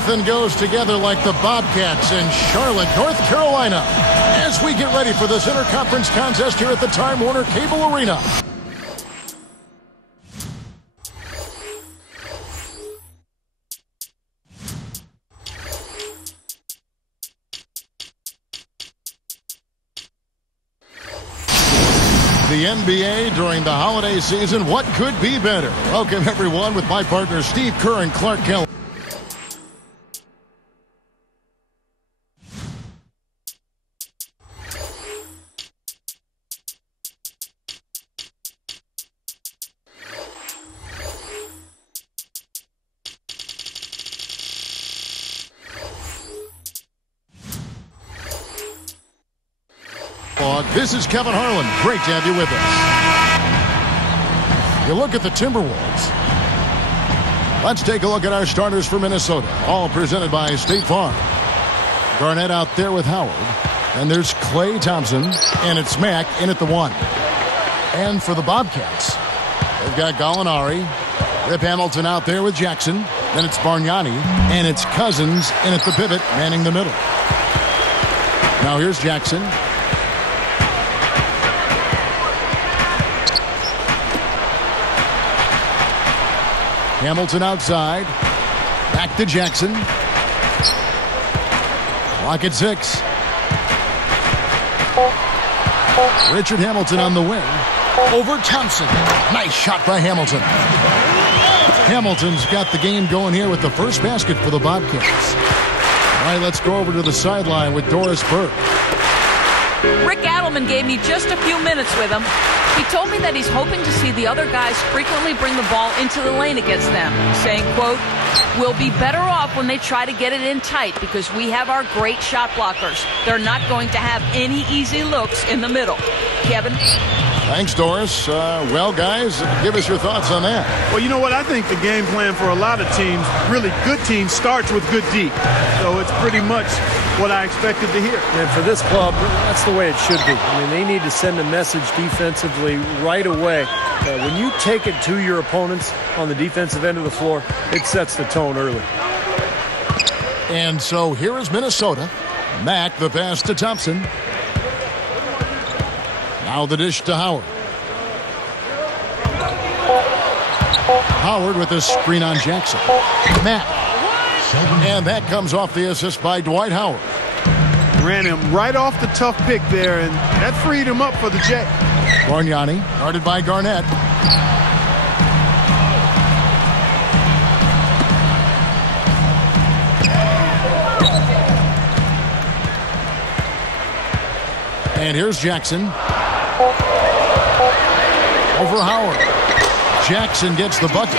Nothing goes together like the Bobcats in Charlotte, North Carolina, as we get ready for this interconference contest here at the Time Warner Cable Arena. The NBA during the holiday season, what could be better? Welcome, everyone, with my partners Steve Kerr and Clark Kelly. This is Kevin Harlan. Great to have you with us. You look at the Timberwolves. Let's take a look at our starters for Minnesota. All presented by State Farm. Garnett out there with Howard. And there's Klay Thompson. And it's Mack in at the 1. And for the Bobcats, they've got Gallinari. Rip Hamilton out there with Jackson. Then it's Bargnani. And it's Cousins in at the pivot, manning the middle. Now here's Jackson. Hamilton outside. Back to Jackson. Clock at 6. Richard Hamilton on the wing. Over Thompson. Nice shot by Hamilton. Hamilton's got the game going here with the first basket for the Bobcats. All right, let's go over to the sideline with Doris Burke. Rick Adelman gave me just a few minutes with him. He told me that he's hoping to see the other guys frequently bring the ball into the lane against them, saying, quote, "We'll be better off when they try to get it in tight because we have our great shot blockers. They're not going to have any easy looks in the middle." Kevin? Thanks, Doris. Well, guys, give us your thoughts on that. Well, you know what? I think the game plan for a lot of teams, really good teams, starts with good D. So it's pretty much what I expected to hear. And for this club, that's the way it should be. I mean, they need to send a message defensively right away. When you take it to your opponents on the defensive end of the floor, it sets the tone early. And so here is Minnesota. Mack, the pass to Thompson. Now the dish to Howard. Howard with a screen on Jackson. Mack. And that comes off the assist by Dwight Howard. Ran him right off the tough pick there, and that freed him up for the J. Bargnani, guarded by Garnett. And here's Jackson. Over Howard. Jackson gets the bucket.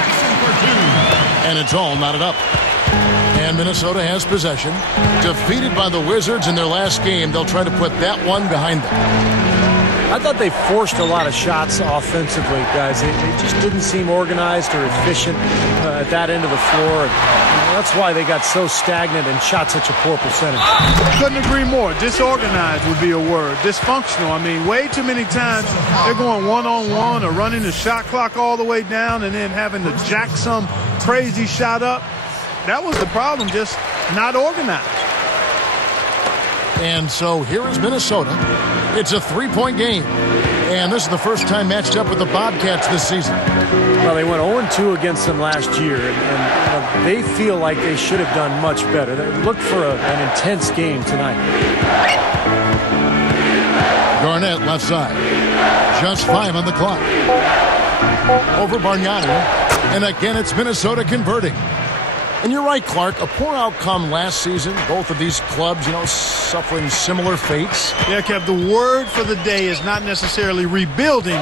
And it's all knotted up. And Minnesota has possession. Defeated by the Wizards in their last game, they'll try to put that one behind them. I thought they forced a lot of shots offensively, guys. They just didn't seem organized or efficient at that end of the floor. And that's why they got so stagnant and shot such a poor percentage. Couldn't agree more. Disorganized would be a word. Dysfunctional. I mean, way too many times they're going one-on-one or running the shot clock all the way down and then having to jack some crazy shot up. That was the problem, just not organized. And so here is Minnesota. It's a three-point game. And this is the first time matched up with the Bobcats this season. Well, they went 0-2 against them last year, and they feel like they should have done much better. They look for an intense game tonight. Garnett left side. Just 5 on the clock. Over Bargnani. And again, it's Minnesota converting. And you're right, Clark. A poor outcome last season. Both of these clubs, suffering similar fates. Yeah, Kev, the word for the day is not necessarily rebuilding,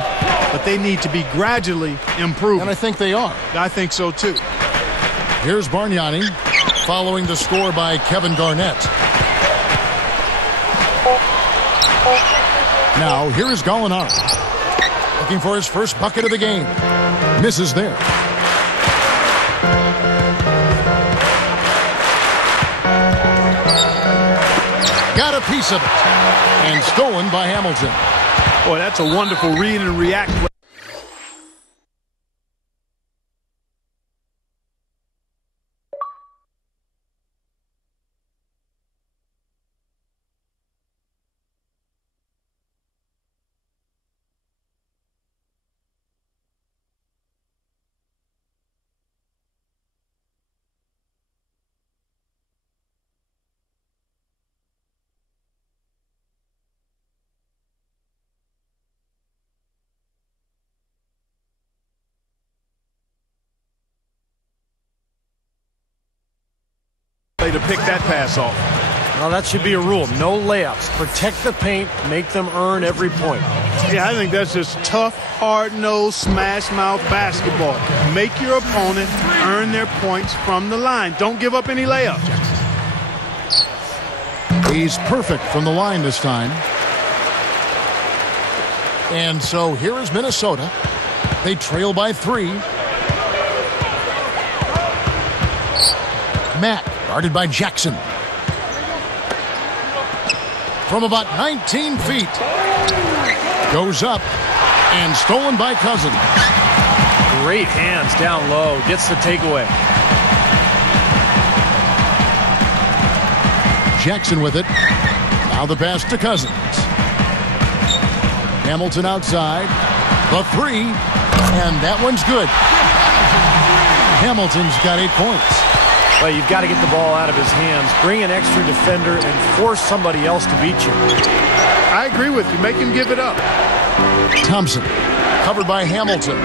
but they need to be gradually improving. And I think they are. I think so, too. Here's Bargnani, following the score by Kevin Garnett. Now, here is Gallinari. Looking for his first bucket of the game. Misses there. Got a piece of it. And stolen by Hamilton. Boy, that's a wonderful read and react. to pick that pass off. Well, that should be a rule. No layups. Protect the paint. Make them earn every point. Yeah, I think that's just tough, hard-nosed, smash-mouth basketball. Make your opponent earn their points from the line. Don't give up any layups. He's perfect from the line this time. And so here is Minnesota. They trail by 3. Matt, guarded by Jackson. From about 19 feet. Goes up and stolen by Cousins. Great hands down low. Gets the takeaway. Jackson with it. Now the pass to Cousins. Hamilton outside. The 3. And that one's good. Hamilton's got 8 points. Well, you've got to get the ball out of his hands. Bring an extra defender and force somebody else to beat you. I agree with you. Make him give it up. Thompson, covered by Hamilton.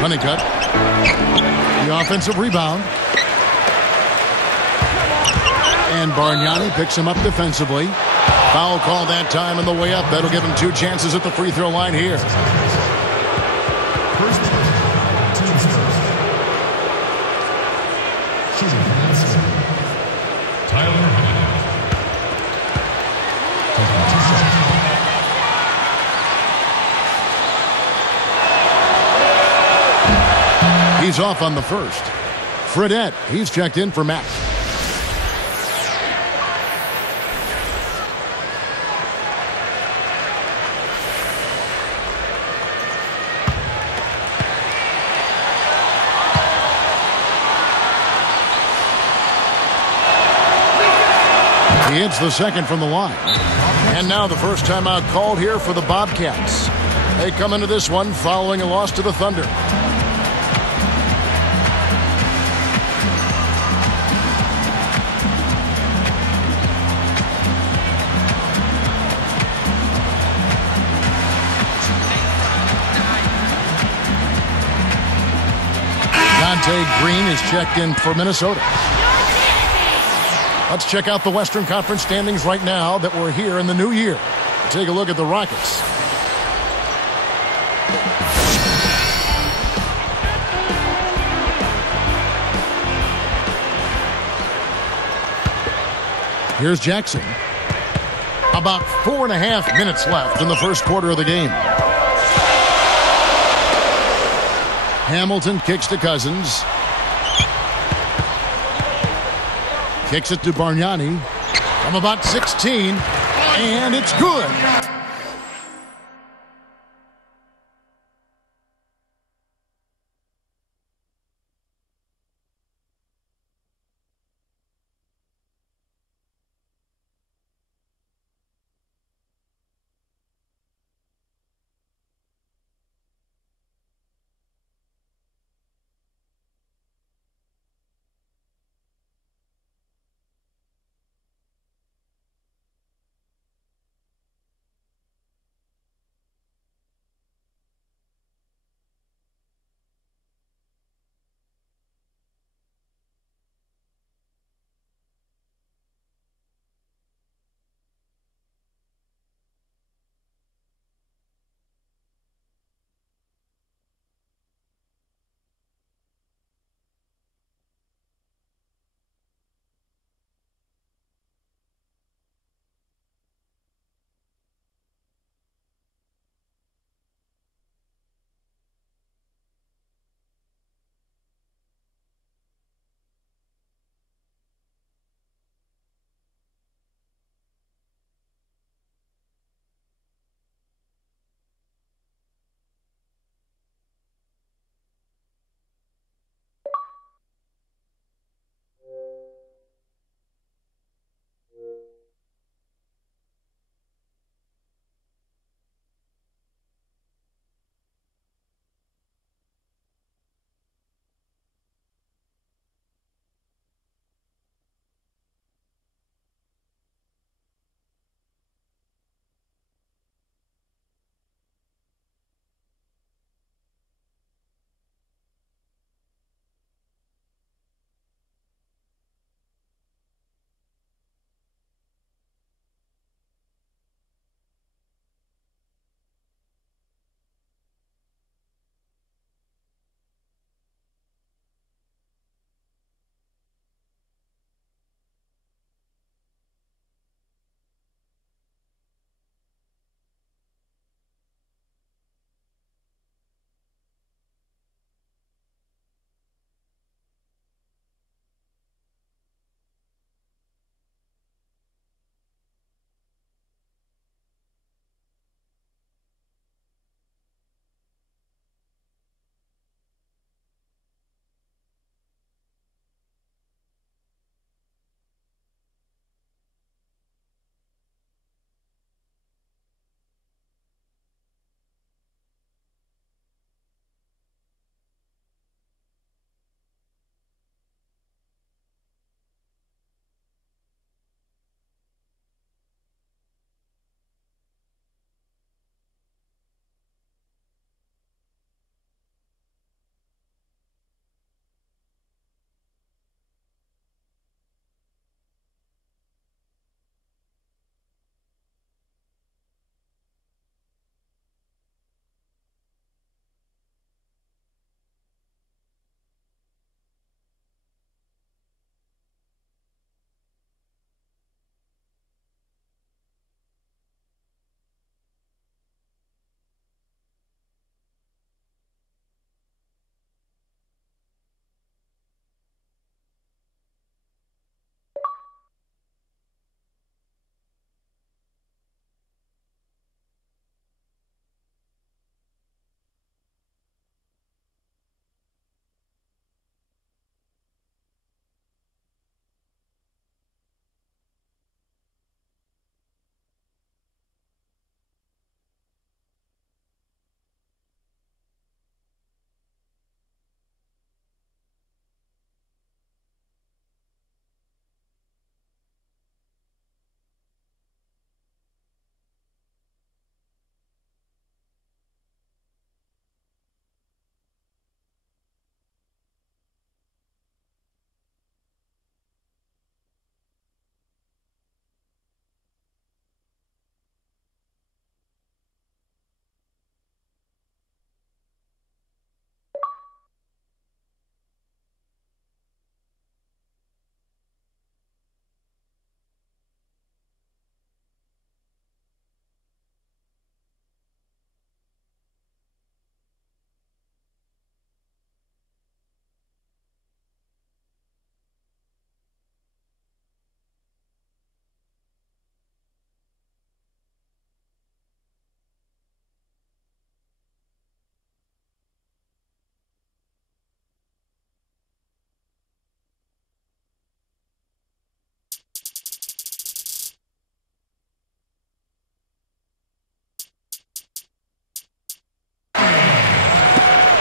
Honeycutt. The offensive rebound. And Bargnani picks him up defensively. Foul call that time on the way up. That'll give him 2 chances at the free throw line here. He's off on the first. Fredette, he's checked in for Matt. He hits the second from the line. And now the first timeout called here for the Bobcats. They come into this one following a loss to the Thunder. Green is checked in for Minnesota. Let's check out the Western Conference standings right now that we're here in the new year. Take a look at the Rockets. Here's Jackson. About 4.5 minutes left in the first quarter of the game. Hamilton kicks to Cousins. Kicks it to Bargnani from about 16, and it's good.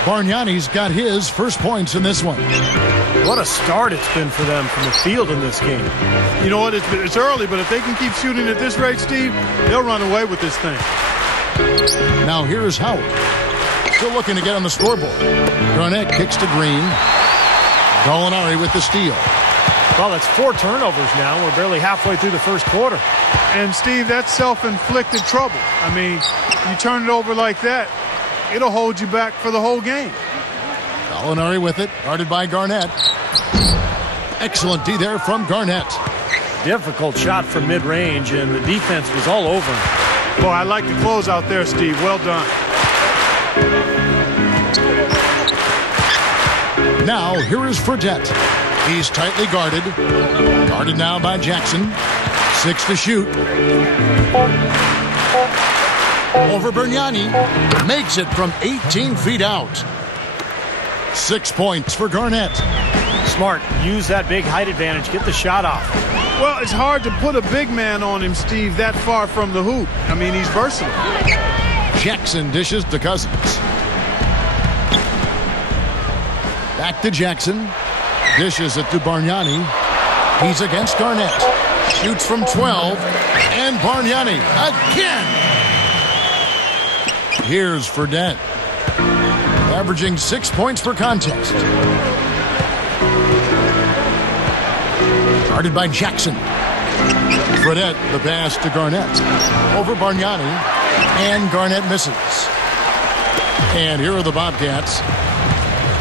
Bargnani's got his first points in this one. What a start it's been for them from the field in this game. You know what? It's early, but if they can keep shooting at this rate, Steve, they'll run away with this thing. Now here's Howard. Still looking to get on the scoreboard. Garnett kicks to Green. Gallinari with the steal. Well, it's 4 turnovers now. We're barely halfway through the first quarter. And, Steve, that's self-inflicted trouble. I mean, you turn it over like that, it'll hold you back for the whole game. Gallinari with it, guarded by Garnett. Excellent D there from Garnett. Difficult shot from mid-range, and the defense was all over him. Boy, I like the close out there, Steve. Well done. Now, here is Fredette. He's tightly guarded. Guarded now by Jackson. 6 to shoot. Over Bargnani. Makes it from 18 feet out. 6 points for Garnett. Smart. Use that big height advantage. Get the shot off. Well, it's hard to put a big man on him, Steve, that far from the hoop. I mean, he's versatile. Jackson dishes to Cousins. Back to Jackson. Dishes it to Bargnani. He's against Garnett. Shoots from 12. And Bargnani again. Here's Fredette. Averaging 6 points per contest. Guarded by Jackson. Fredette, the pass to Garnett. Over Bargnani. And Garnett misses. And here are the Bobcats.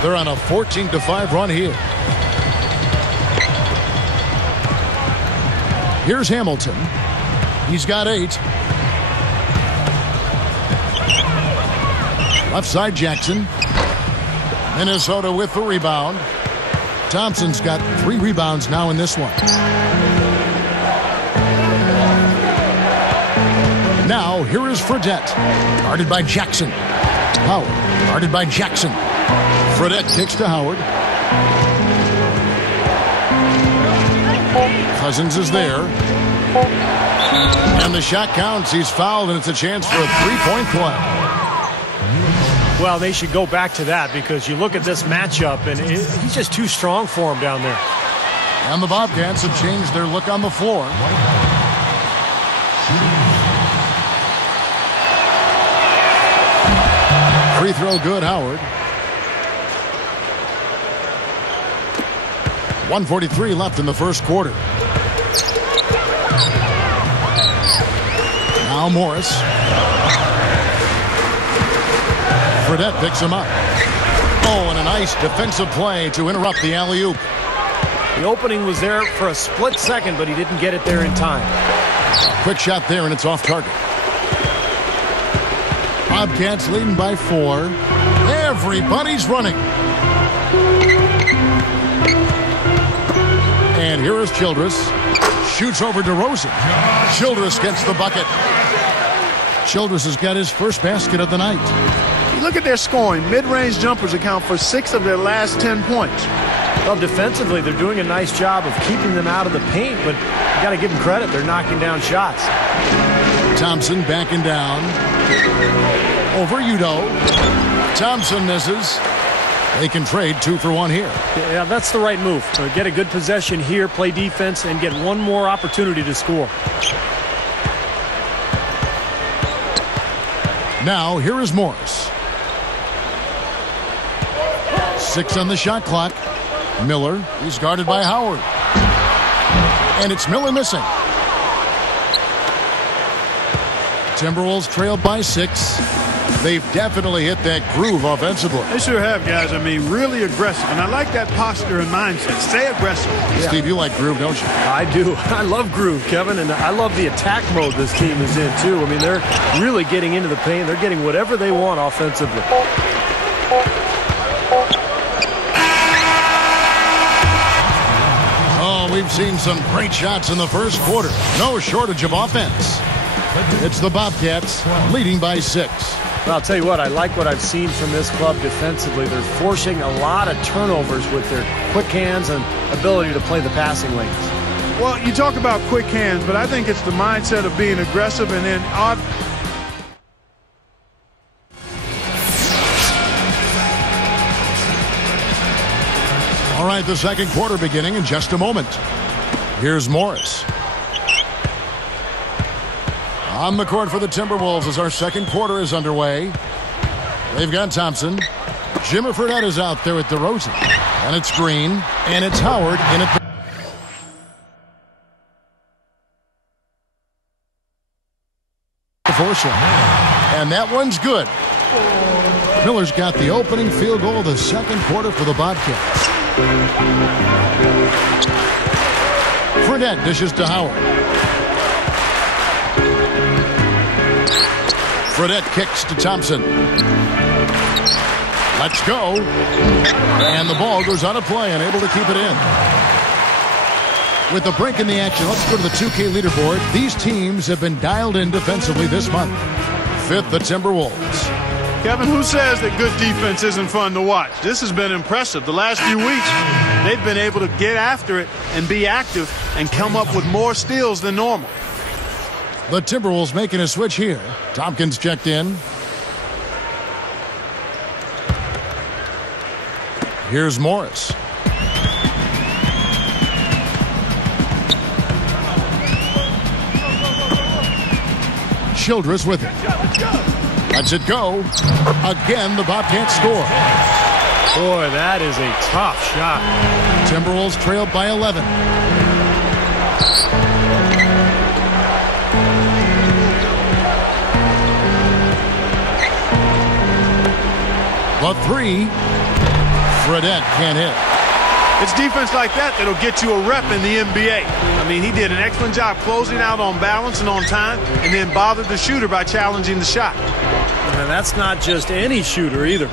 They're on a 14-5 run here. Here's Hamilton. He's got 8. Left side Jackson. Minnesota with the rebound. Thompson's got 3 rebounds now in this one. Now here is Fredette. Guarded by Jackson. Howard. Guarded by Jackson. Fredette kicks to Howard. Cousins is there. And the shot counts. He's fouled, and it's a chance for a 3-point play. Well, they should go back to that because you look at this matchup, and he's just too strong for him down there. And the Bobcats have changed their look on the floor. Free throw good, Howard. 1:43 left in the first quarter. Now Morris. Fredette picks him up. Oh, and a nice defensive play to interrupt the alley-oop. The opening was there for a split second, but he didn't get it there in time. Quick shot there, and it's off target. Bobcats leading by 4. Everybody's running. And here is Childress. Shoots over DeRozan. Childress gets the bucket. Childress has got his first basket of the night. Look at their scoring. Mid-range jumpers account for 6 of their last 10 points. Well, defensively, they're doing a nice job of keeping them out of the paint, but you got to give them credit. They're knocking down shots. Thompson backing down. Over Udo. Thompson misses. They can trade 2 for 1 here. Yeah, that's the right move. So get a good possession here, play defense, and get one more opportunity to score. Now, here is Morris. 6 on the shot clock. Miller, he's guarded by Howard. And it's Miller missing. Timberwolves trailed by 6. They've definitely hit that groove offensively. They sure have, guys. I mean, really aggressive. And I like that posture and mindset. Stay aggressive. Yeah. Steve, you like groove, don't you? I do. I love groove, Kevin. And I love the attack mode this team is in, too. I mean, they're really getting into the paint. They're getting whatever they want offensively. Oh, we've seen some great shots in the first quarter. No shortage of offense. It's the Bobcats leading by 6. Well, I'll tell you what, I like what I've seen from this club defensively. They're forcing a lot of turnovers with their quick hands and ability to play the passing lanes. Well, you talk about quick hands, but I think it's the mindset of being aggressive and then All right, the second quarter beginning in just a moment. Here's Morris. On the court for the Timberwolves as our second quarter is underway. They've got Thompson. Jimmer Fredette is out there with DeRozan. And it's Green. And it's Howard in it. And that one's good. Miller's got the opening field goal of the second quarter for the Bobcats. Fredette dishes to Howard. Fredette kicks to Thompson. Let's go. And the ball goes out of play, unable to keep it in. With the break in the action, let's go to the 2K leaderboard. These teams have been dialed in defensively this month. Fifth, the Timberwolves. Kevin, who says that good defense isn't fun to watch? This has been impressive. The last few weeks, they've been able to get after it and be active and come up with more steals than normal. The Timberwolves making a switch here. Tompkins checked in. Here's Morris. Childress with it. Lets it go. Again, the Bobcats score. Boy, that is a tough shot. Timberwolves trailed by 11. The three. Fredette can't hit. It's defense like that that'll get you a rep in the NBA. I mean, he did an excellent job closing out on balance and on time, and then bothered the shooter by challenging the shot. And that's not just any shooter either.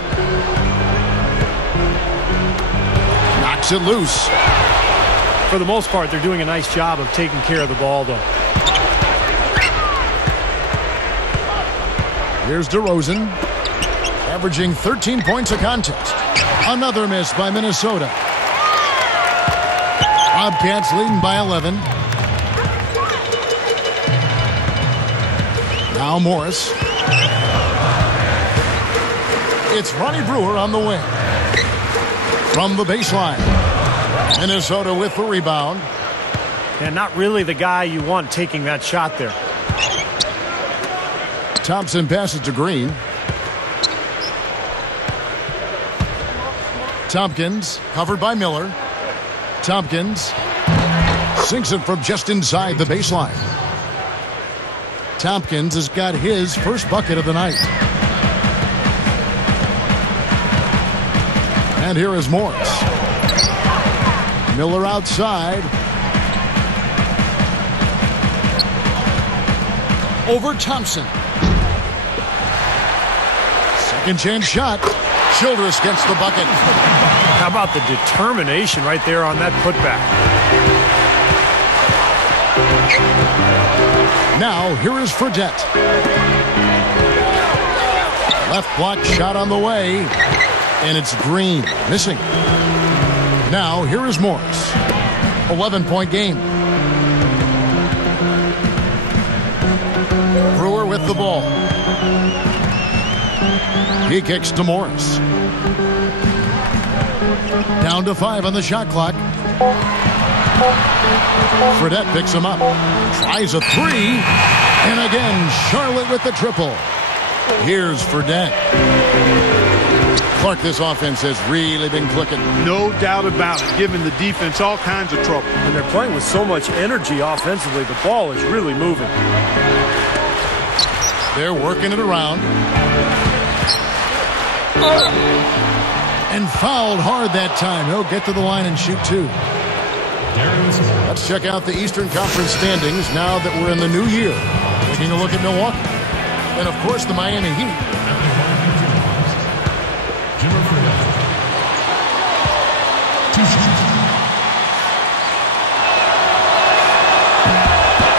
Knocks it loose. For the most part, they're doing a nice job of taking care of the ball, though. Here's DeRozan, averaging 13 points a contest. Another miss by Minnesota. Bobcats leading by 11. Now Morris. It's Ronnie Brewer on the wing. From the baseline. Minnesota with the rebound. And not really the guy you want taking that shot there. Thompson passes to Green. Tompkins, covered by Miller. Tompkins sinks it from just inside the baseline. Tompkins has got his first bucket of the night. And here is Morris. Miller outside. Over Thompson. Second chance shot. Childress gets the bucket. How about the determination right there on that putback? Now, here is Fredette. Left block shot on the way. And it's Green. Missing. Now, here is Morris. 11-point game. Brewer with the ball. He kicks to Morris. Down to 5 on the shot clock. Fredette picks him up. Tries a three. And again, Charlotte with the triple. Here's Fredette. Clark, this offense has really been clicking. No doubt about it, giving the defense all kinds of trouble. And they're playing with so much energy offensively. The ball is really moving. They're working it around. And fouled hard that time. He'll get to the line and shoot two. Let's check out the Eastern Conference standings now that we're in the new year. Taking a look at Milwaukee. And, of course, the Miami Heat.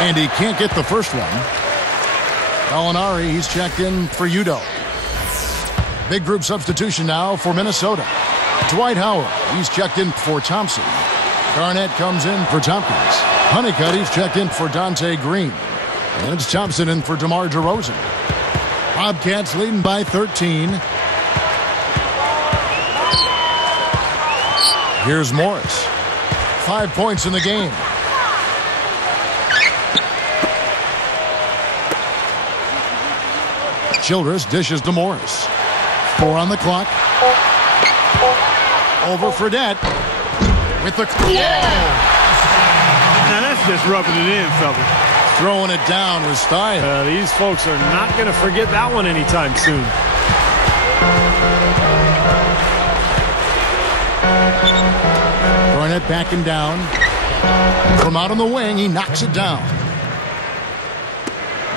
And he can't get the first one. Gallinari, he's checked in for Udo. Big group substitution now for Minnesota. Dwight Howard, he's checked in for Thompson. Garnett comes in for Tompkins. Honeycutt, he's checked in for Dante Green. And it's Thompson in for DeMar DeRozan. Bobcats leading by 13. Here's Morris. 5 points in the game. Childress dishes to Morris. 4 on the clock. Over Fredette. With the... Now that's just rubbing it in, fellas. Throwing it down with style. These folks are not going to forget that one anytime soon. Garnett backing down. From out on the wing, he knocks it down.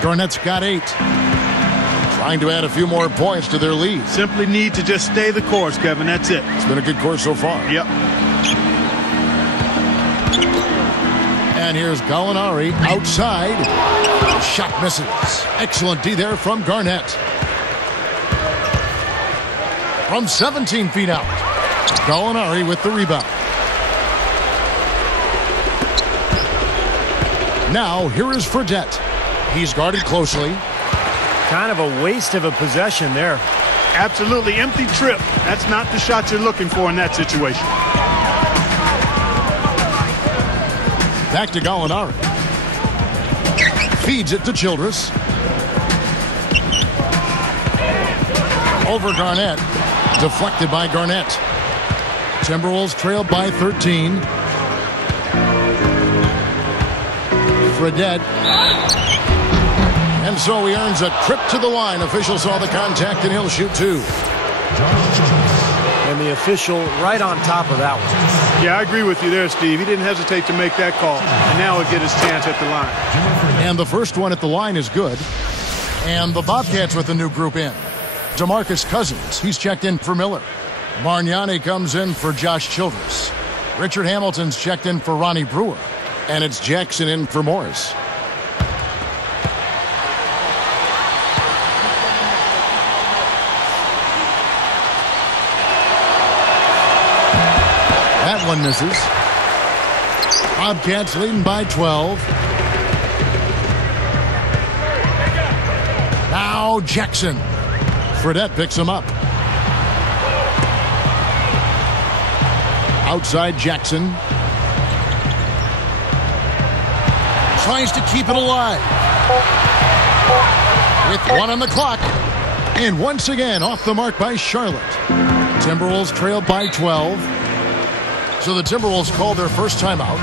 Garnett's got 8. Trying to add a few more points to their lead. Simply need to just stay the course, Kevin. That's it. It's been a good course so far. Yep. And here's Gallinari outside. Shot misses. Excellent D there from Garnett. From 17 feet out. Gallinari with the rebound. Now here is Fredette. He's guarded closely. Kind of a waste of a possession there. Absolutely empty trip. That's not the shot you're looking for in that situation. Back to Gallinari. Feeds it to Childress. Over Garnett. Deflected by Garnett. Timberwolves trail by 13. Fredette. And so he earns a trip to the line. Official saw the contact and he'll shoot 2. And the official right on top of that one. Yeah, I agree with you there, Steve. He didn't hesitate to make that call. And now he'll get his chance at the line. And the first one at the line is good. And the Bobcats with a new group in. DeMarcus Cousins, he's checked in for Miller. Bargnani comes in for Josh Childress. Richard Hamilton's checked in for Ronnie Brewer. And it's Jackson in for Morris. That one misses. Bobcats leading by 12. Now Jackson. Fredette picks him up. Outside Jackson. Tries to keep it alive. With 1 on the clock. And once again off the mark by Charlotte. Timberwolves trail by 12. So the Timberwolves called their first timeout.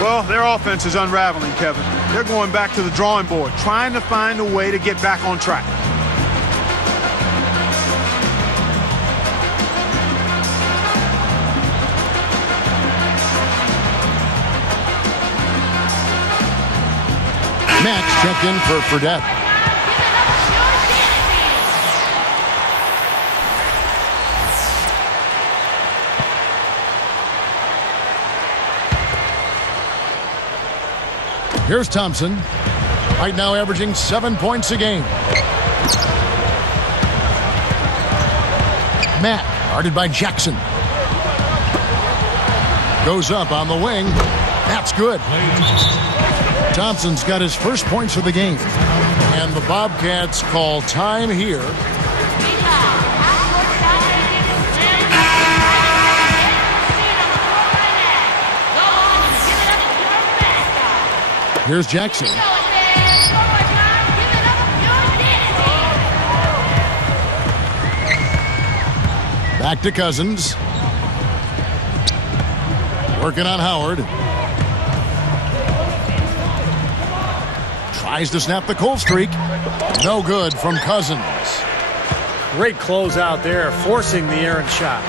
Well, their offense is unraveling, Kevin. They're going back to the drawing board, trying to find a way to get back on track. Max checked in for Fredette. Here's Thompson. Right now averaging 7 points a game. Matt, guarded by Jackson. Goes up on the wing. That's good. Thompson's got his first points of the game. And the Bobcats call time here. Here's Jackson. Back to Cousins. Working on Howard. Tries to snap the cold streak. No good from Cousins. Great closeout there, forcing the errant shot.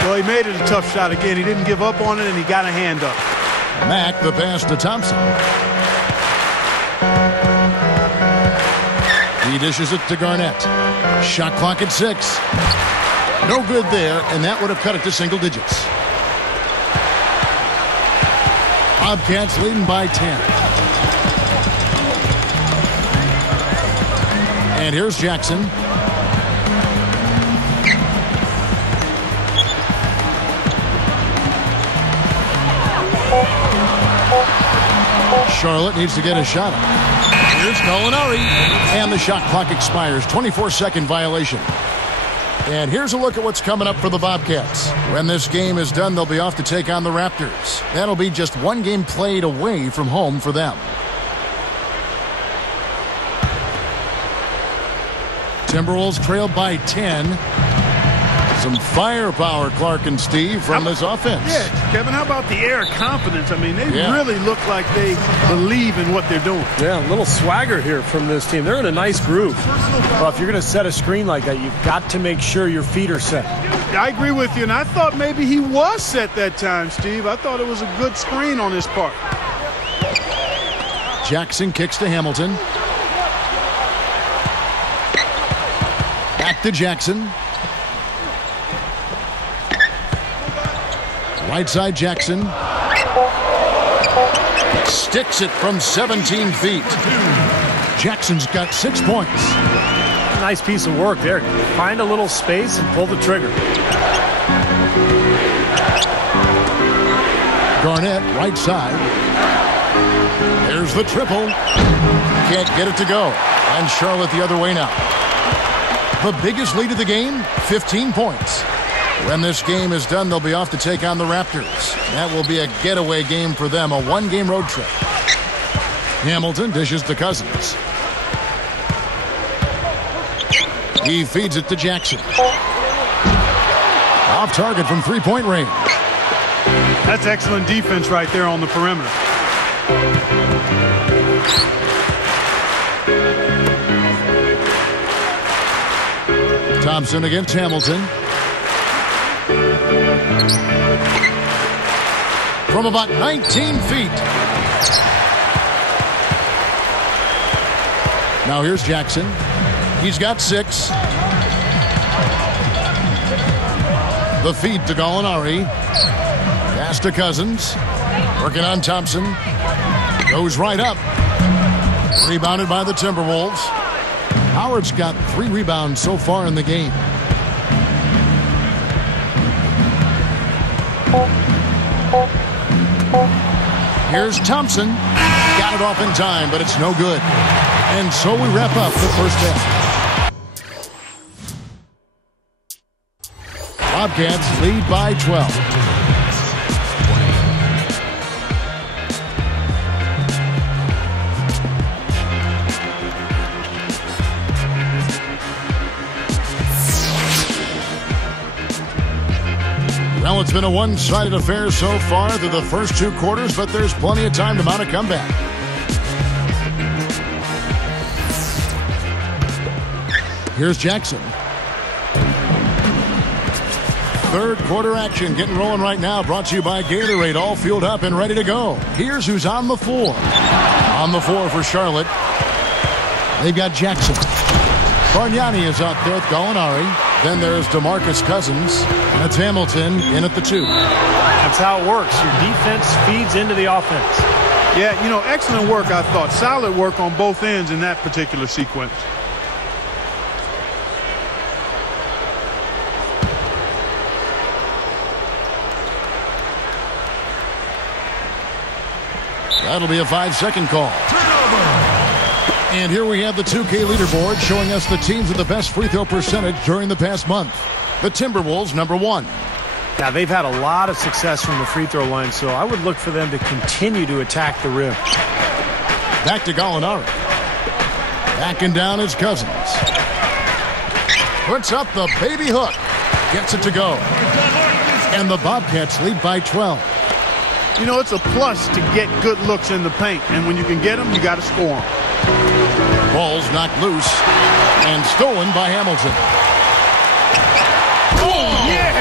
Well, he made it a tough shot again. He didn't give up on it, and he got a hand up. Mack the pass to Thompson. He dishes it to Garnett. Shot clock at 6. No good there, and that would have cut it to single digits. Bobcats leading by 10. And here's Jackson. Charlotte needs to get a shot up. Here's Gallinari. And the shot clock expires. 24-second violation. And here's a look at what's coming up for the Bobcats. When this game is done, they'll be off to take on the Raptors. That'll be just one game played away from home for them. Timberwolves trailed by 10. Some firepower, Clark and Steve, from this offense. Yeah, Kevin, how about the air of confidence? I mean, they really look like they believe in what they're doing. Yeah, a little swagger here from this team. They're in a nice groove. Well, if you're going to set a screen like that, you've got to make sure your feet are set. I agree with you, and I thought maybe he was set that time, Steve. I thought it was a good screen on his part. Jackson kicks to Hamilton. Back to Jackson. Right side Jackson. Sticks it from 17 feet. Jackson's got 6 points. Nice piece of work there. Find a little space and pull the trigger. Garnett, right side. There's the triple. Can't get it to go. And Charlotte the other way now. The biggest lead of the game, 15 points. When this game is done, they'll be off to take on the Raptors. That will be a getaway game for them, a one-game road trip. Hamilton dishes to Cousins. He feeds it to Jackson. Off target from three-point range. That's excellent defense right there on the perimeter. Thompson against Hamilton. From about 19 feet. Now here's Jackson. He's got 6. The feed to Gallinari. Pass to Cousins. Working on Thompson. Goes right up. Rebounded by the Timberwolves. Howard's got 3 rebounds so far in the game. Here's Thompson. Got it off in time, but it's no good. And so we wrap up the first half. Bobcats lead by 12. Well, it's been a one-sided affair so far through the first 2 quarters, but there's plenty of time to mount a comeback. Here's Jackson. Third quarter action getting rolling right now, brought to you by Gatorade, all fueled up and ready to go. Here's who's on the floor. On the floor for Charlotte. They've got Jackson. Bargnani is out there with Gallinari. Then there's DeMarcus Cousins. That's Hamilton in at the 2. That's how it works. Your defense feeds into the offense. Yeah, you know, excellent work, I thought. Solid work on both ends in that particular sequence. That'll be a 5-second call. And here we have the 2K leaderboard showing us the teams with the best free throw percentage during the past month. The Timberwolves, number 1. Now, they've had a lot of success from the free throw line, so I would look for them to continue to attack the rim. Back to Gallinari. Backing down is Cousins. Puts up the baby hook. Gets it to go. And the Bobcats lead by 12. You know, it's a plus to get good looks in the paint, and when you can get them, you got to score them. Ball's knocked loose and stolen by Hamilton. Oh, yeah!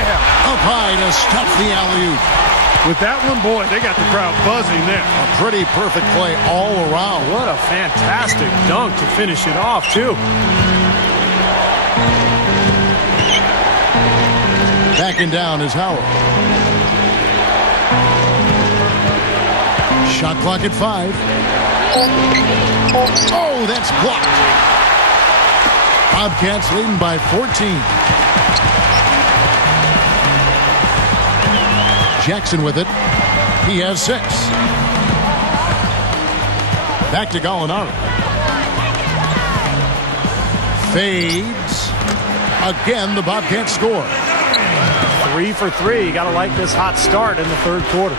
Up high to stuff the alley-oop. With that one, boy, they got the crowd buzzing there. A pretty perfect play all around. What a fantastic dunk to finish it off, too. Backing down is Howard. Shot clock at 5. Oh, that's blocked. Bobcats leading by 14. Jackson with it. He has 6. Back to Gallinari. Fades. Again, the Bobcats score. 3 for 3. You got to like this hot start in the third quarter.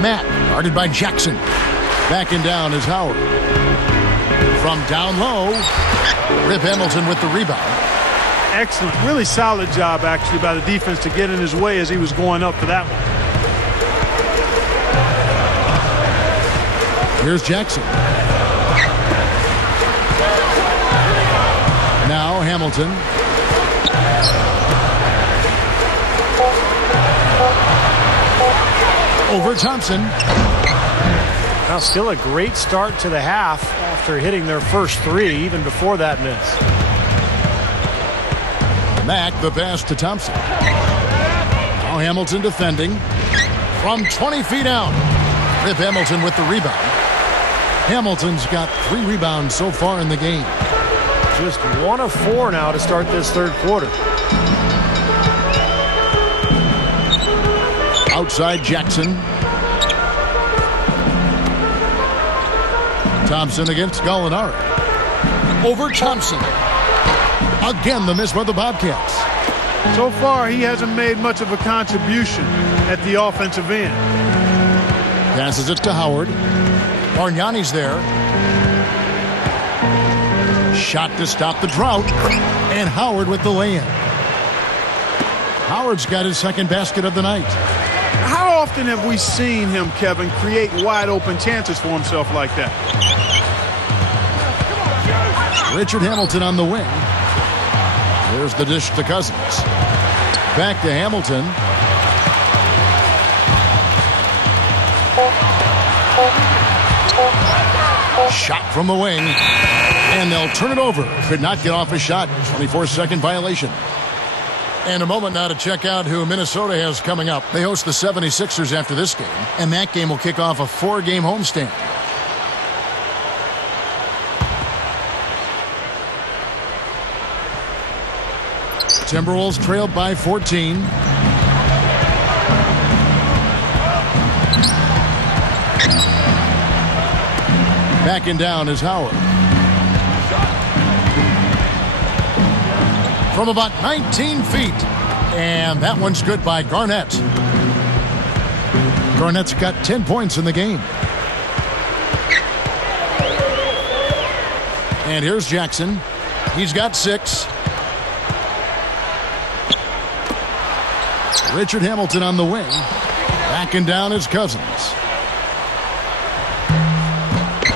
Matt, guarded by Jackson. Backing down is Howard. From down low, Rip Hamilton with the rebound. Excellent. Really solid job, actually, by the defense to get in his way as he was going up for that one. Here's Jackson. Now Hamilton. Over Thompson. Now still a great start to the half after hitting their first 3, even before that miss. Mack, the pass to Thompson. Now Hamilton defending. From 20 feet out. Rip Hamilton with the rebound. Hamilton's got 3 rebounds so far in the game. Just 1 of 4 now to start this third quarter. Outside Jackson. Thompson against Gallinari. Over Thompson. Again, the miss by the Bobcats. So far, he hasn't made much of a contribution at the offensive end. Passes it to Howard. Bargnani's there. Shot to stop the drought. And Howard with the lay-in. Howard's got his second basket of the night. How often have we seen him, Kevin, create wide-open chances for himself like that? Richard Hamilton on the wing. There's the dish to Cousins. Back to Hamilton. Shot from the wing. And they'll turn it over. Could not get off a shot. 24-second violation. And a moment now to check out who Minnesota has coming up. They host the 76ers after this game. And that game will kick off a 4-game homestand. Timberwolves trailed by 14. Backing down is Howard. From about 19 feet. And that one's good by Garnett. Garnett's got 10 points in the game. And here's Jackson. He's got 6. Richard Hamilton on the wing. Backing down is Cousins.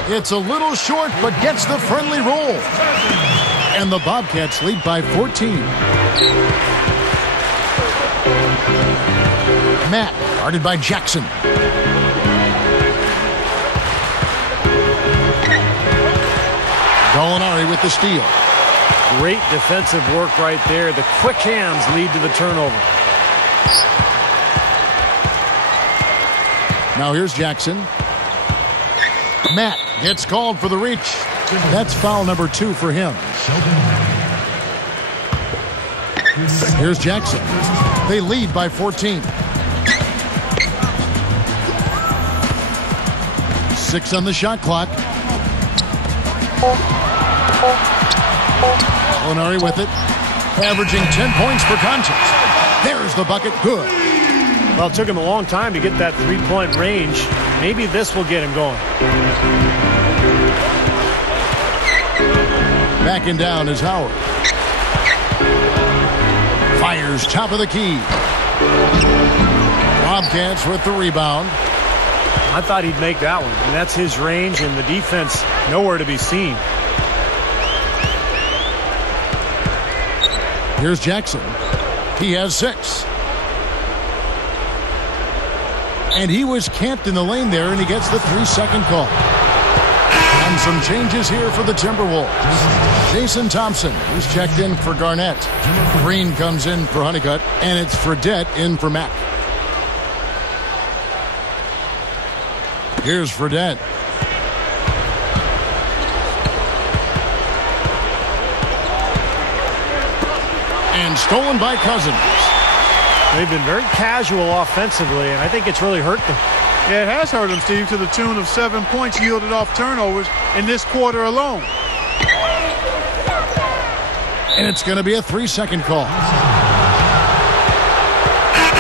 It's a little short, but gets the friendly roll. And the Bobcats lead by 14. Matt, guarded by Jackson. Gallinari with the steal. Great defensive work right there. The quick hands lead to the turnover. Now here's Jackson. Matt gets called for the reach. That's foul number 2 for him. Here's Jackson. They lead by 14. 6 on the shot clock. Gallinari with it. Averaging 10 points per contest. There's the bucket. Good. Well, it took him a long time to get that 3-point range. Maybe this will get him going. Backing down is Howard. Fires top of the key. Bobcats with the rebound. I thought he'd make that one. And that's his range, and the defense nowhere to be seen. Here's Jackson. He has 6. And he was camped in the lane there, and he gets the 3-second call. And some changes here for the Timberwolves. Jason Thompson, who's checked in for Garnett. Green comes in for Honeycutt, and it's Fredette in for Mack. Here's Fredette. And stolen by Cousins. They've been very casual offensively, and I think it's really hurt them. Yeah, it has hurt them, Steve, to the tune of 7 points yielded off turnovers in this quarter alone. And it's going to be a 3-second call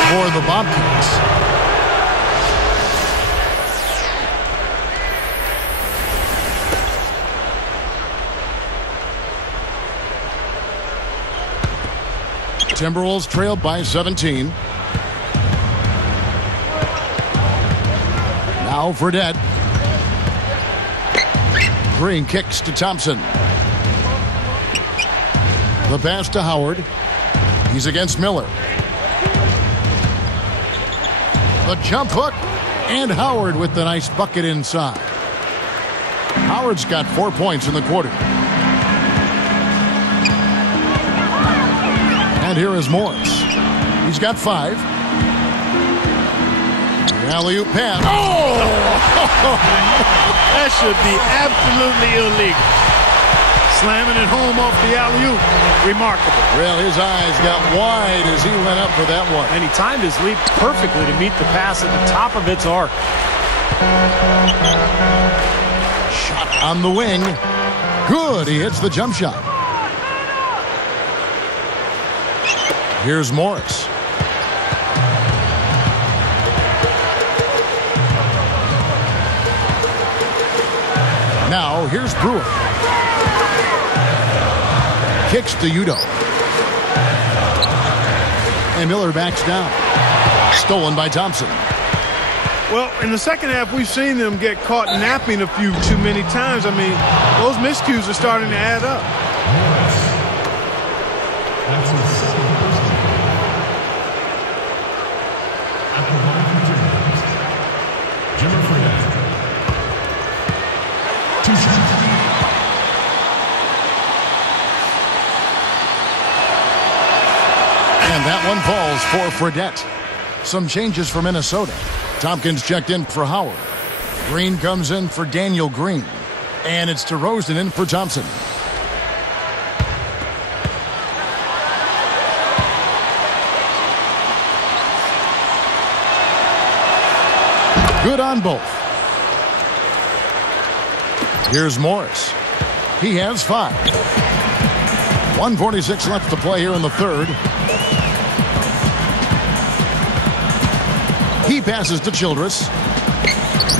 for the Bobcats. Timberwolves trailed by 17. Now Fredette. Green kicks to Thompson. The pass to Howard. He's against Miller. The jump hook. And Howard with the nice bucket inside. Howard's got 4 points in the quarter. And here is Morris. He's got 5. Alley-oop pass. Oh! That should be absolutely illegal. Slamming it home off the alley-oop. Remarkable. Well, his eyes got wide as he went up for that one. And he timed his leap perfectly to meet the pass at the top of its arc. Shot on the wing. Good. He hits the jump shot. Here's Morris. Now, here's Brewer. Kicks to Udo. And Miller backs down. Stolen by Thompson. Well, in the second half, we've seen them get caught napping a few too many times. I mean, those miscues are starting to add up. And that one falls for Fredette. Some changes for Minnesota. Tompkins checked in for Howard. Green comes in for Daniel Green. And it's DeRozan in for Thompson. Good on both. Here's Morris. He has 5. 1:46 left to play here in the third. He passes to Childress.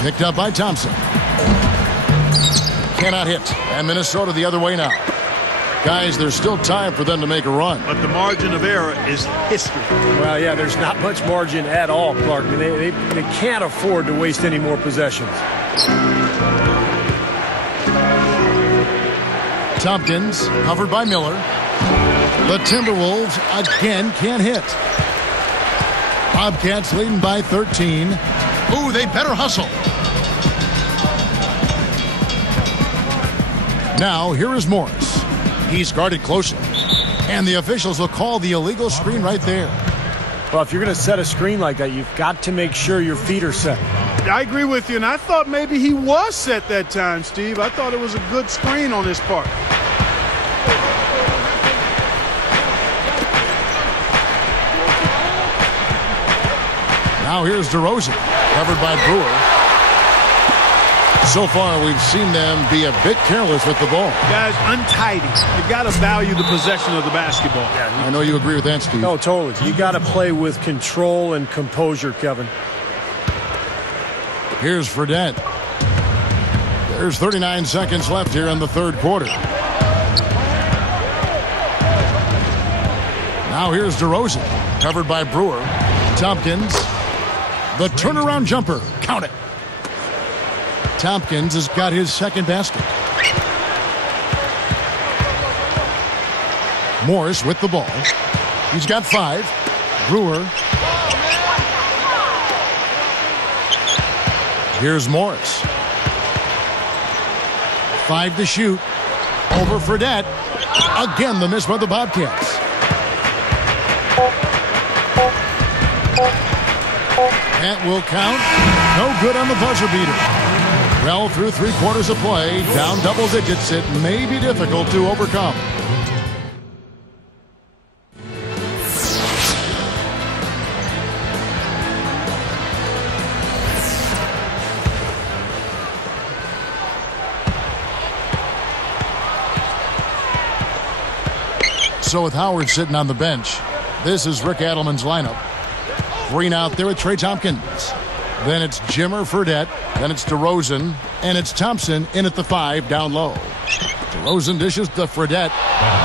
Picked up by Thompson. Cannot hit. And Minnesota the other way now. Guys, there's still time for them to make a run. But the margin of error is history. Well, yeah, there's not much margin at all, Clark. I mean, they can't afford to waste any more possessions. Tompkins, covered by Miller. The Timberwolves again can't hit. Bobcats leading by 13. Ooh, they better hustle. Now, here is Morris. He's guarded closely. And the officials will call the illegal screen right there. Well, if you're going to set a screen like that, you've got to make sure your feet are set. I agree with you, and I thought maybe he was set that time, Steve. I thought it was a good screen on his part. Now here's DeRozan, covered by Brewer. So far, we've seen them be a bit careless with the ball. Guys, untidy. You've got to value the possession of the basketball. I know you agree with that, Steve. No, totally. You got to play with control and composure, Kevin. Here's Fredette. There's 39 seconds left here in the third quarter. Now here's DeRozan, covered by Brewer. Tompkins, the turnaround jumper. Count it. Tompkins has got his second basket. Morris with the ball. He's got 5. Brewer. Here's Morris. 5 to shoot. Over Fredette. Again, the miss by the Bobcats. That will count. No good on the buzzer beater. Well, through 3 quarters of play, down double digits, it may be difficult to overcome. So with Howard sitting on the bench, this is Rick Adelman's lineup. Green out there with Trey Tompkins. Then it's Jimmer, Fredette. Then it's DeRozan. And it's Thompson in at the 5 down low. DeRozan dishes to Fredette.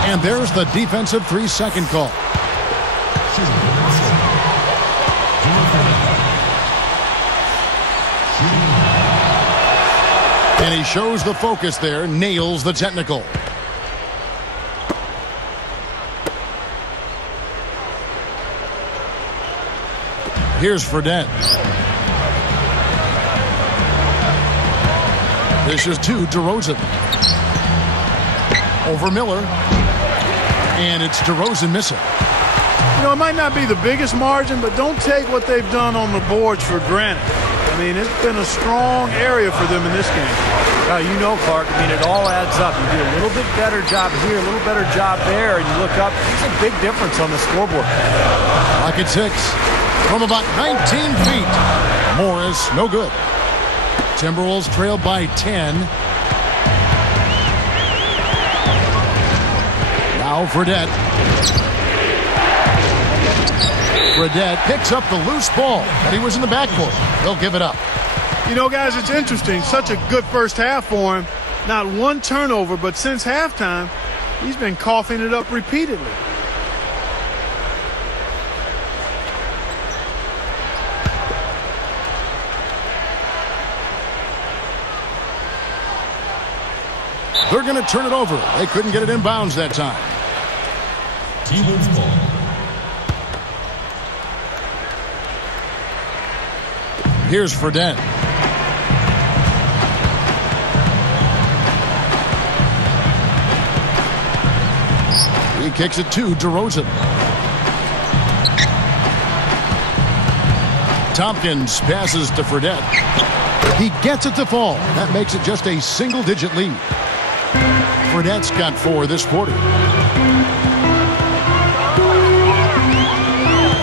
And there's the defensive 3-second call. And he shows the focus there, nails the technical. Here's Fredette. This is to DeRozan. Over Miller. And it's DeRozan missing. You know, it might not be the biggest margin, but don't take what they've done on the boards for granted. I mean, it's been a strong area for them in this game. You know, Clark, I mean, it all adds up. You do a little bit better job here, a little better job there, and you look up. It's a big difference on the scoreboard. Clock at 6. From about 19 feet. Morris, no good. Timberwolves trail by 10. Now Fredette. Fredette picks up the loose ball, and he was in the backcourt. They'll give it up. You know, guys, it's interesting. Such a good first half for him. Not one turnover, but since halftime, he's been coughing it up repeatedly. They're going to turn it over. They couldn't get it in bounds that time. T-Wolves ball. Here's Fredette. He kicks it to DeRozan. Tompkins passes to Fredette. He gets it to fall. That makes it just a single-digit lead. Fredette's got 4 this quarter.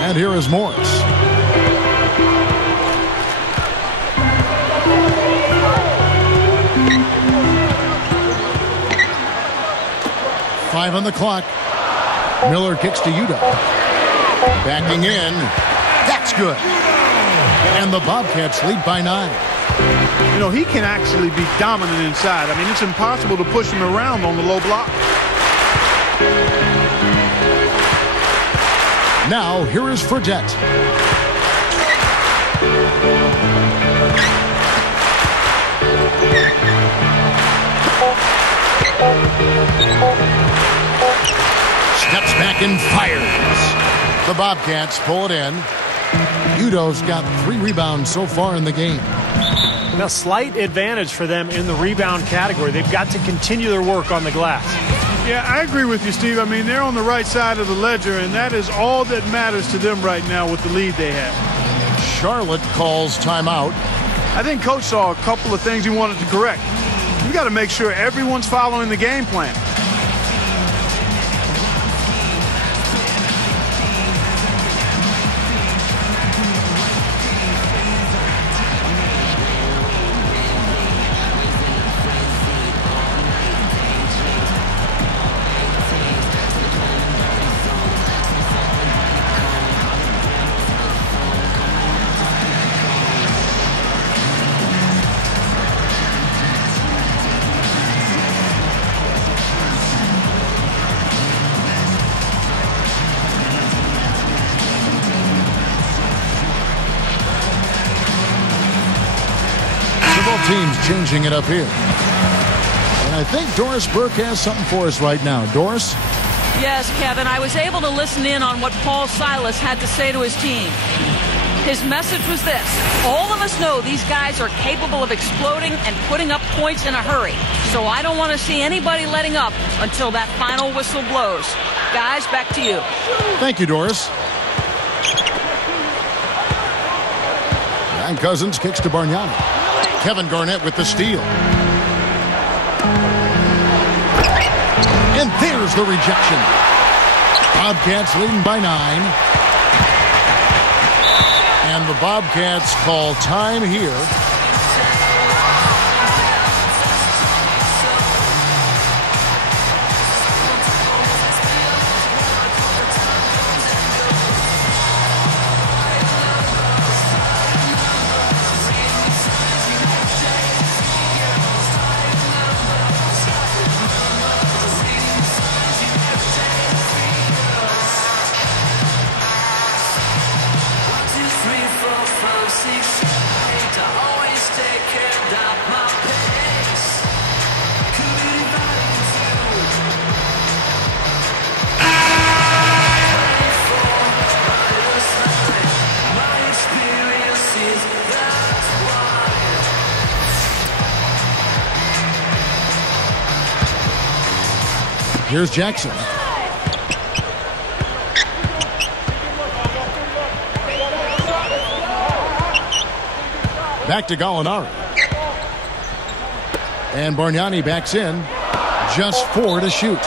And here is Morris. Five on the clock. Miller kicks to Udo. Backing in. That's good. And the Bobcats lead by 9. You know, he can actually be dominant inside. I mean, it's impossible to push him around on the low block. Now, here is Fredette. Steps back and fires. The Bobcats pull it in. Udo's got 3 rebounds so far in the game. A slight advantage for them in the rebound category. They've got to continue their work on the glass. Yeah, I agree with you, Steve. I mean, they're on the right side of the ledger, and that is all that matters to them right now with the lead they have. Charlotte calls timeout. I think Coach saw a couple of things he wanted to correct. You got to make sure everyone's following the game plan. Teams changing it up here. And I think Doris Burke has something for us right now. Doris? Yes, Kevin. I was able to listen in on what Paul Silas had to say to his team. His message was this: all of us know these guys are capable of exploding and putting up points in a hurry. So I don't want to see anybody letting up until that final whistle blows. Guys, back to you. Thank you, Doris. And Cousins kicks to Bargnani. Kevin Garnett with the steal. And there's the rejection. Bobcats leading by 9. And the Bobcats call time here. Here's Jackson. Back to Gallinari. And Bargnani backs in. Just 4 to shoot.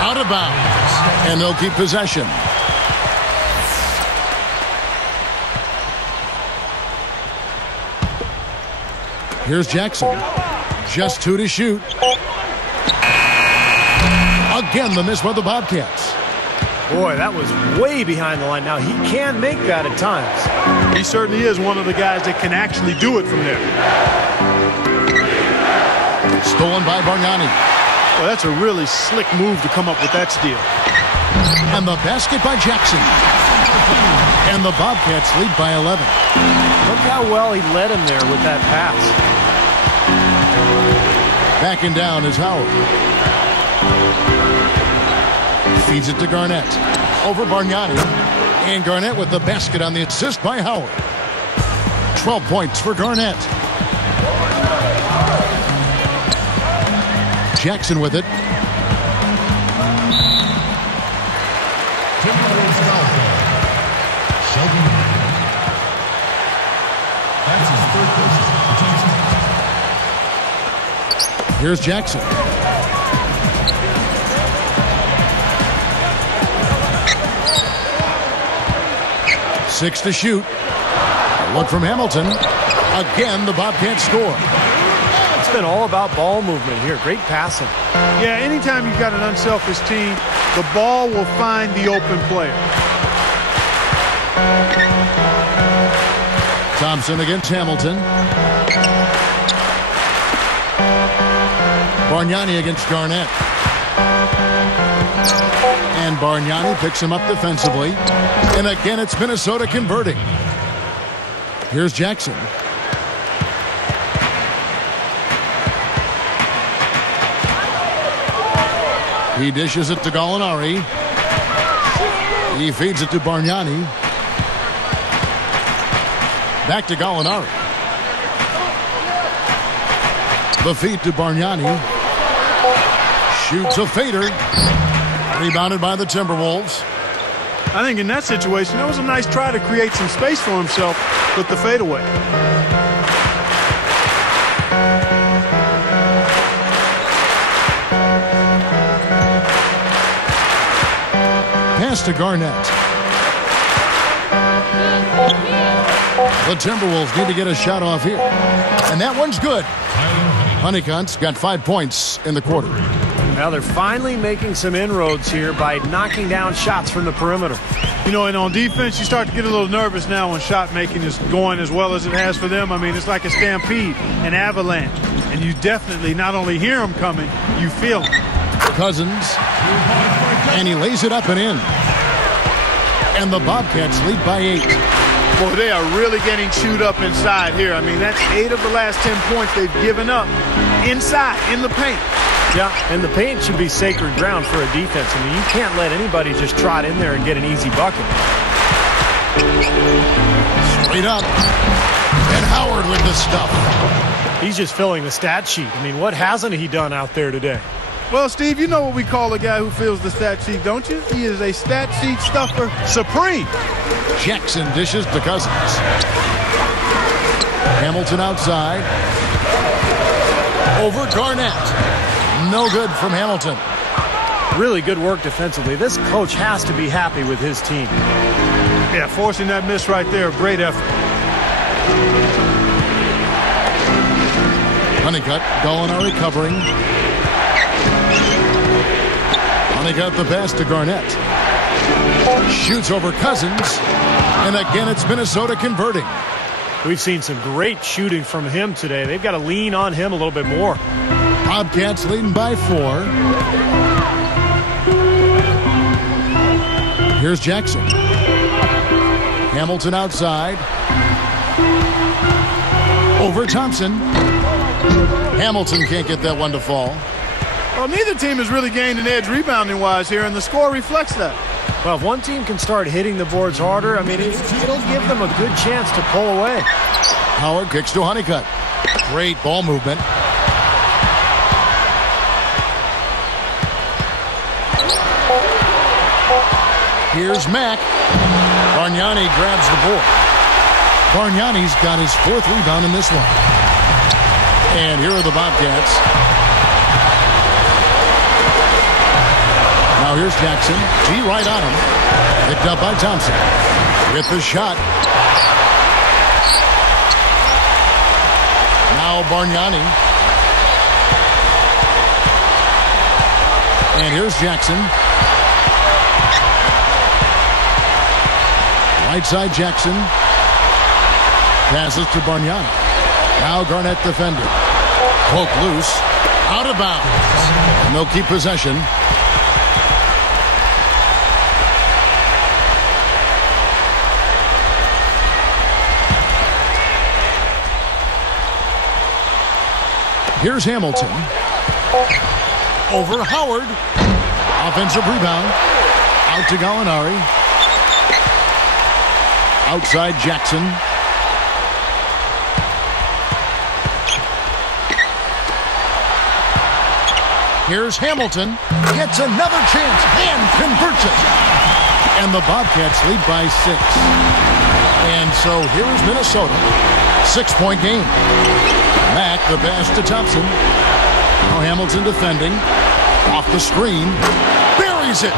Out of bounds. And they'll keep possession. Here's Jackson. Just 2 to shoot. Again, the miss by the Bobcats. Boy, that was way behind the line. Now, he can make that at times. He certainly is one of the guys that can actually do it from there. Stolen by Bargnani. Well, that's a really slick move to come up with that steal. And the basket by Jackson. And the Bobcats lead by 11. Look how well he led him there with that pass. Backing down is Howard. Feeds it to Garnett. Over Bargnani. And Garnett with the basket on the assist by Howard. 12 points for Garnett. Jackson with it. Here's Jackson. Six to shoot. A look from Hamilton. Again, the Bobcats score. It's been all about ball movement here. Great passing. Yeah, anytime you've got an unselfish team, the ball will find the open player. Thompson against Hamilton. Bargnani against Garnett. And Bargnani picks him up defensively. And again, it's Minnesota converting. Here's Jackson. He dishes it to Gallinari. He feeds it to Bargnani. Back to Gallinari. The feed to Bargnani. Shoots a fader. Rebounded by the Timberwolves. I think in that situation, that was a nice try to create some space for himself with the fadeaway. Pass to Garnett. The Timberwolves need to get a shot off here. And that one's good. Honeycutt's got 5 points in the quarter. Now they're finally making some inroads here by knocking down shots from the perimeter. You know, and on defense, you start to get a little nervous now when shot making is going as well as it has for them. I mean, it's like a stampede, an avalanche. And you definitely not only hear them coming, you feel them. Cousins. And he lays it up and in. And the Bobcats lead by 8. Boy, they are really getting chewed up inside here. I mean, that's 8 of the last 10 points they've given up inside, in the paint. Yeah, and the paint should be sacred ground for a defense. I mean, you can't let anybody just trot in there and get an easy bucket. Straight up. And Howard with the stuff. He's just filling the stat sheet. I mean, what hasn't he done out there today? Well, Steve, you know what we call a guy who fills the stat sheet, don't you? He is a stat sheet stuffer supreme. Jackson dishes to Cousins. Hamilton outside. Over Garnett. No good from Hamilton. Really good work defensively. This coach has to be happy with his team. Yeah, forcing that miss right there, great effort. Honeycutt, Gallinari covering. Honeycutt the pass to Garnett. Shoots over Cousins. And again, it's Minnesota converting. We've seen some great shooting from him today. They've got to lean on him a little bit more. Bobcats leading by 4. Here's Jackson. Hamilton outside. Over Thompson. Hamilton can't get that one to fall. Well, neither team has really gained an edge rebounding-wise here, and the score reflects that. Well, if one team can start hitting the boards harder, I mean, it'll give them a good chance to pull away. Howard kicks to Honeycutt. Great ball movement. Here's Mack. Bargnani grabs the board. Bargnani's got his 4th rebound in this one. And here are the Bobcats. Now here's Jackson. G right on him. Picked up by Thompson. With the shot. Now Bargnani. And here's Jackson. Right side Jackson. Passes to Bargnani. Now Garnett defender. Poke loose. Out of bounds. And they'll keep possession. Here's Hamilton. Over Howard. Offensive rebound. Out to Gallinari. Outside Jackson. Here's Hamilton. Gets another chance and converts it. And the Bobcats lead by 6. And so here's Minnesota. 6-point game. Mack, the pass to Thompson. Now Hamilton defending. Off the screen. Buries it.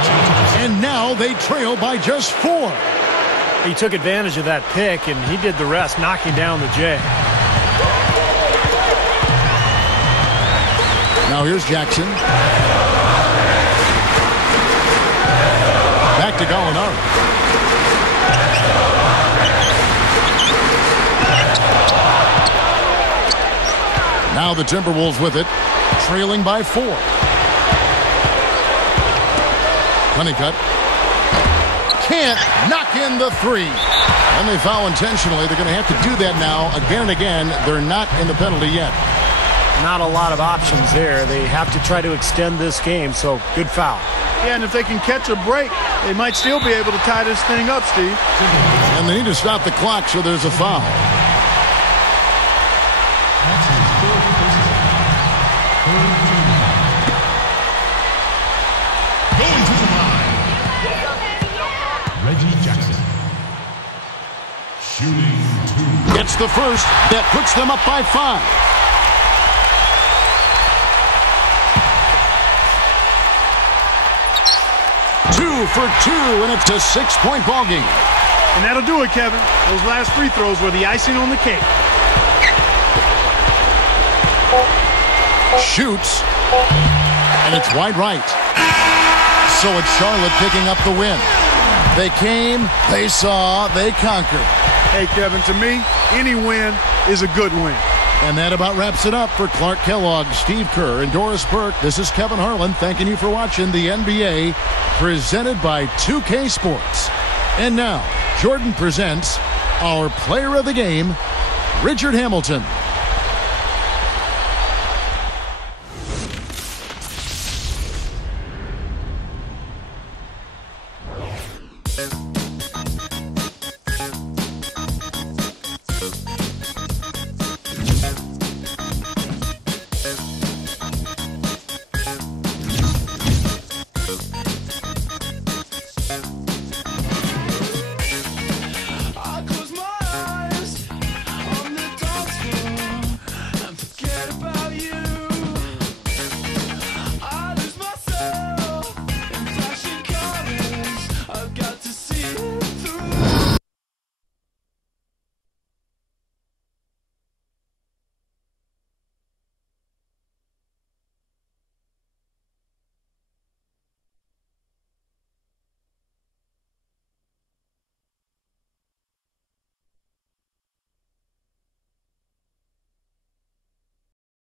And now they trail by just 4. He took advantage of that pick, and he did the rest, knocking down the J. Now here's Jackson. Back to Gallinari. Now the Timberwolves with it, trailing by 4. Honeycutt. Can't knock in the 3. And they foul intentionally. They're going to have to do that now again and again. They're not in the penalty yet. Not a lot of options there. They have to try to extend this game, so good foul. Yeah, and if they can catch a break, they might still be able to tie this thing up, Steve. And they need to stop the clock, so there's a foul. Gets the first. That puts them up by 5. Two for 2, and it's a 6-point ball game. And that'll do it, Kevin. Those last free throws were the icing on the cake. Shoots. And it's wide right. So it's Charlotte picking up the win. They came, they saw, they conquered. Hey, Kevin, to me, any win is a good win. And that about wraps it up for Clark Kellogg, Steve Kerr, and Doris Burke. This is Kevin Harlan thanking you for watching the NBA presented by 2K Sports. And now, Jordan presents our player of the game, Richard Hamilton.